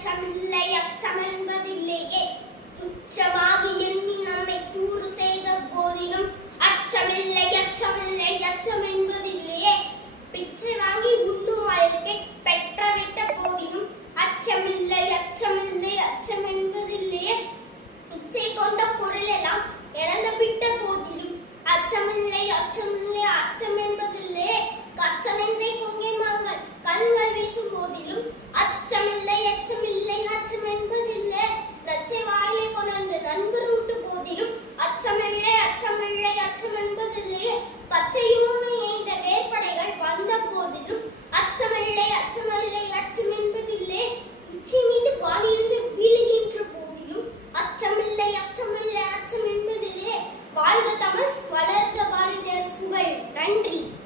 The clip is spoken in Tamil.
அச்சமில்லை அச்சம் என்பதில்லையே எண்ணி நம்மை தூறு செய்த போதிலும் அச்சமில்லை அச்சமில்லை அச்சம் என்பதில்லையே பிச்சை வாங்கி உண்ணும் வாழ்க்கை பெற்றவிட்ட போதிலும் அச்சமில்லை அச்சமில்லை அச்சம் என்பதில்லையே இச்சை கொண்ட பொருள் எல்லாம் இழந்து விட்ட போதிலும் அச்சமில்லை அச்சமில்லை அச்சம் என்பதில்லையே கச்சலெந்தை கொங்கை மாங்கள் கண்கள் வீசும் போதிலும் அச்சமில்லை country.